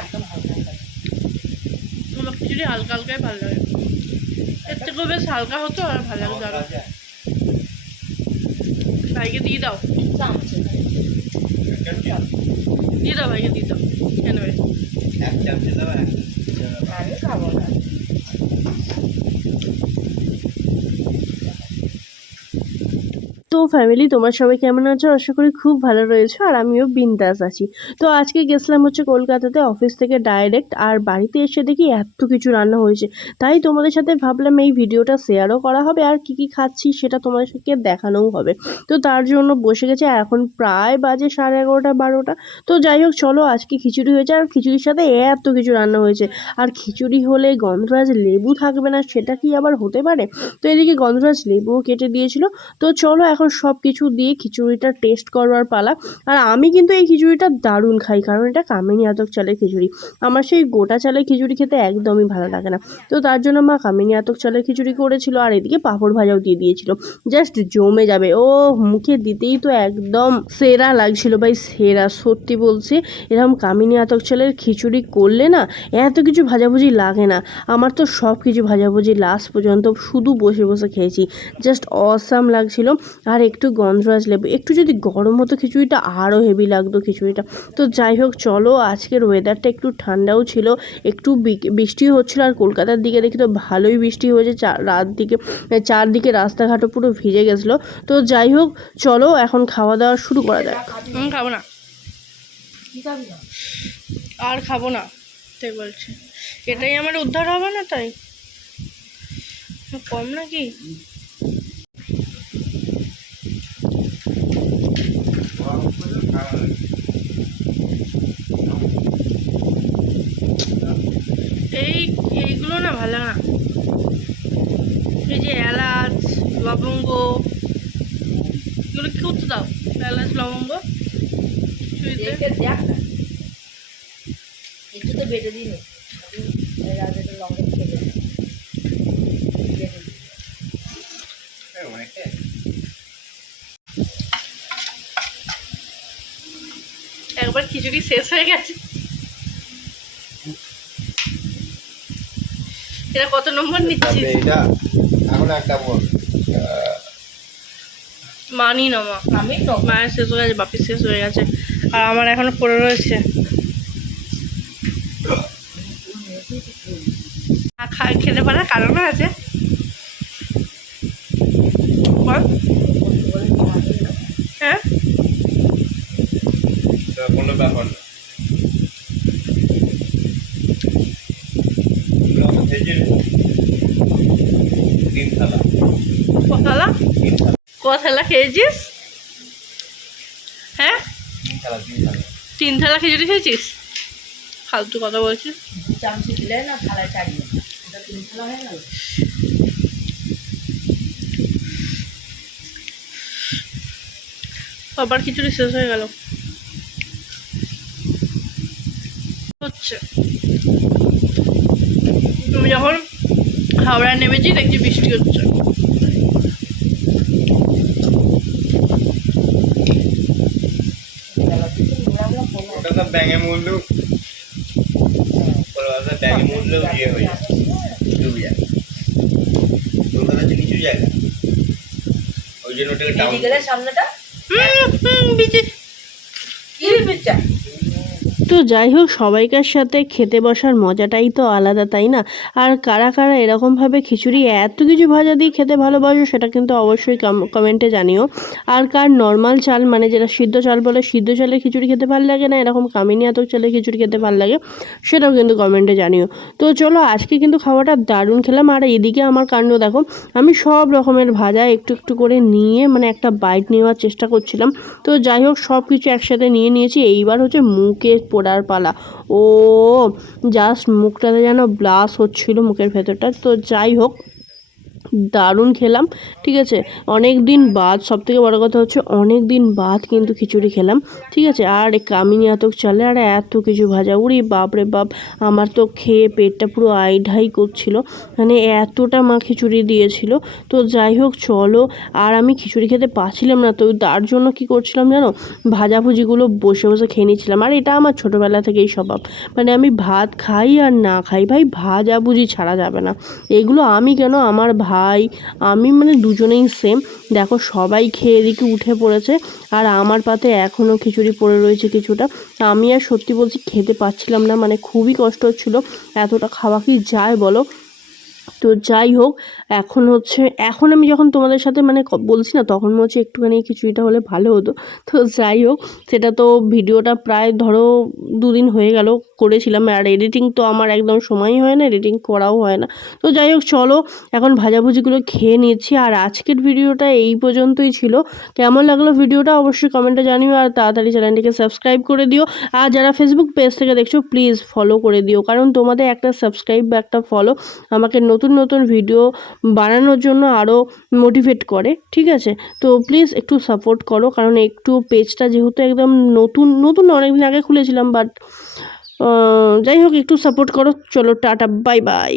একদম হালকা হালকা। আমার খিচুড়ি হালকা হালকাই ভালো লাগে, এর থেকেও বেশ হালকা হতো আর ভালো লাগতো আরো। ভাইকে দিয়ে দাও, দিয়ে দাও ভাইকে, দিয়ে দাও, খেয়ে নেবে। আমি খাবো না। তো ফ্যামিলি, তোমরা সবাই কেমন আছো? আশা করি খুব ভালো রয়েছো, আর আমিও বিন্দাস আছি। তো আজকে গেছিলাম হচ্ছে কলকাতাতে, অফিস থেকে ডাইরেক্ট, আর বাড়িতে এসে দেখি এত কিছু রান্না হয়েছে। তাই তোমাদের সাথে ভাবলাম এই ভিডিওটা শেয়ারও করা হবে, আর কি কি খাচ্ছি সেটা তোমাদের সাথে দেখানোও হবে। তো তার জন্য বসে গেছে, এখন প্রায় বাজে 11:30 12টা। তো যাই হোক, চলো আজকে খিচুড়ি হয়েছে, আর খিচুড়ির সাথে এত কিছু রান্না হয়েছে। আর খিচুড়ি হলে গন্ধরাজ লেবু থাকবে না, সেটা কি আবার হতে পারে? তো এদিকে গন্ধরাজ লেবুও কেটে দিয়েছিল। তো চলো এখন সব কিছু দিয়ে খিচুড়িটা টেস্ট করবার পালা। আর আমি কিন্তু এই খিচুড়িটা দারুণ খাই, কারণ এটা কামিনী আতক চালের খিচুড়ি। আমার সেই গোটা চালের খিচুড়ি খেতে একদমই ভালো লাগে না। তো তার জন্য মা কামিনী আতক চালের খিচুড়ি করেছিল, আর এদিকে পাঁপড় ভাজাও দিয়ে দিয়েছিল। জাস্ট জমে যাবে। ও মুখে দিতেই তো একদম সেরা লাগছিল ভাই, সেরা সত্যি বলছি। এরকম কামিনী আতক চালের খিচুড়ি করলে না এত কিছু ভাজাভুজি লাগে না। আমার তো সব কিছু ভাজাভুজি লাস্ট পর্যন্ত শুধু বসে বসে খেয়েছি, জাস্ট অসাম লাগছিল। আর একটু গন্ধরাজ লেবু, একটু যদি গরম হতো খিচুড়িটা আরও হেভি লাগতো খিচুড়িটা। তো যাই হোক, চলো আজকের ওয়েদারটা একটু ঠান্ডাও ছিল, একটু বৃষ্টি হচ্ছিল, আর কলকাতার দিকে দেখি তো ভালোই বৃষ্টি হয়েছে। রাত দিকে চারদিকে রাস্তাঘাটও পুরো ভিজে গেছিলো। তো যাই হোক, চলো এখন খাওয়া দাওয়া শুরু করা যাক। খাবো না, কি খাবি না? আর খাবো না তাই বলছে। এটাই আমার উদ্ধার হবে না, তাই কম নাকি? এইগুলো না ভালো না। এই যে এলাচ লবঙ্গ, এগুলো কি করতে দাও? এলাচ লবঙ্গ দেখ না, একটু তো বেটে দিই রাজাটা লঙ্কা খেলে একবার খিচুড়ি শেষ হয়ে গেছে। এটা কত নম্বর নিচ্ছিস? এটা এখন একটা বল মানি না মা, আমি তো মায়ের শেষ হয়ে গেছে, বাপির শেষ হয়ে গেছে, আর আমার এখনো পড়ে রয়েছে। খেতে পারার কারণও আছে, বল। হ্যাঁ, কোনো ব্যাপার না। তিন থালা কতলা কতলা খেয়েছিস? হ্যাঁ, 3 থালা খিচুড়ি খেয়েছিস? ফালতু কথা বলছিস। 2 চামচ দিলে না থালায় চাড়িয়ে, এটা 3 থালা হয়ে গেল। আবার খিচুড়ি শেষ হয়ে গেল হচ্ছে। তুমি যখন হাওড়ায় নেমেছি দেখছি বৃষ্টি হচ্ছে। ওটা তো ব্যাঙে মূল্য, ব্যাঙে মূল্য ইয়ে হয়ে যায়, ডুবে যায়। কলকাতা হচ্ছে নিচু জায়গা, ওই জন্য ওটাকে টাউন। সামনেটা কি বিচা। তো যাই হোক, সবাইকার সাথে খেতে বসার মজাটাই তো আলাদা, তাই না? আর কারা কারা এরকমভাবে খিচুড়ি এত কিছু ভাজা দিয়ে খেতে ভালোবাসো সেটা কিন্তু অবশ্যই কমেন্টে জানিও। আর কার নর্মাল চাল, মানে যেটা সিদ্ধ চাল বলে, সিদ্ধ চালের খিচুড়ি খেতে ভালো লাগে না, এরকম কামিনী আতক চালের খিচুড়ি খেতে ভালো লাগে, সেটাও কিন্তু কমেন্টে জানিও। তো চলো আজকে কিন্তু খাওয়াটা দারুণ খেলাম। আর এদিকে আমার কাণ্ড দেখো, আমি সব রকমের ভাজা একটু একটু করে নিয়ে মানে একটা বাইট নেওয়ার চেষ্টা করছিলাম। তো যাই হোক, সব কিছু একসাথে নিয়ে নিয়েছি। এইবার হচ্ছে মুখে পোড়ার পালা। ও জাস্ট মুখটাতে যেন ব্লাস্ট হচ্ছিল মুখের ভেতরটা। তো যাই হোক, দারুণ খেলাম। ঠিক আছে, অনেক দিন বাদ, সবথেকে বড় কথা হচ্ছে অনেক দিন বাদ কিন্তু খিচুড়ি খেলাম। ঠিক আছে, আর কামিনী এত চালে আর এত কিছু ভাজা, উরি বাপ রে বাপ, আমার তো খেয়ে পেটটা পুরো আইঢাই করছিল, মানে এতটা মা খিচুড়ি দিয়েছিল। তো যাই হোক চলো, আর আমি খিচুড়ি খেতে পাচ্ছিলাম না, তো তার জন্য কি করছিলাম জানো, ভাজাভুজিগুলো বসে বসে খেয়ে নিচ্ছিলাম। আর এটা আমার ছোটোবেলা থেকেই স্বভাব, মানে আমি ভাত খাই আর না খাই, ভাই ভাজাভুজি ছাড়া যাবে না। এগুলো আমি কেন, আমার ভাই, আমি, মানে দুজনেই সেম। দেখো সবাই খেয়ে এদিকে উঠে পড়েছে, আর আমার পাতে এখনও খিচুড়ি পড়ে রয়েছে কিছুটা। আমি আর সত্যি বলছি খেতে পাচ্ছিলাম না, মানে খুবই কষ্ট হচ্ছিলো। এতটা খাওয়া কি যায় বলো? তো যাই হোক, এখন আমি যখন তোমাদের সাথে মানে বলছি না, তখন মনে হচ্ছে একটুখানি খিচুড়িটা হলে ভালো হতো। তো যাই হোক, সেটা তো ভিডিওটা প্রায় ধরো 2 দিন হয়ে গেল করেছিলাম, আর এডিটিং তো আমার একদম সময়ই হয় না, এডিটিং করাও হয় না। তো যাই হোক চলো, এখন ভাজাভুজিগুলো খেয়ে নিচ্ছি। আর আজকের ভিডিওটা এই পর্যন্তই ছিল। কেমন লাগলো ভিডিওটা অবশ্যই কমেন্টে জানিও, আর তাড়াতাড়ি চ্যানেলটিকে সাবস্ক্রাইব করে দিও। আর যারা ফেসবুক পেজ থেকে দেখছো প্লিজ ফলো করে দিও, কারণ তোমাদের একটা সাবস্ক্রাইব বা একটা ফলো আমাকে নতুন নতুন ভিডিও বানানোর জন্য আরও মোটিভেট করে। ঠিক আছে, তো প্লিজ একটু সাপোর্ট করো, কারণ একটু পেজটা যেহেতু একদম নতুন নতুন অনেকদিন আগে খুলেছিলাম, বাট যাই হোক একটু সাপোর্ট করো। চলো টাটা, বাই বাই।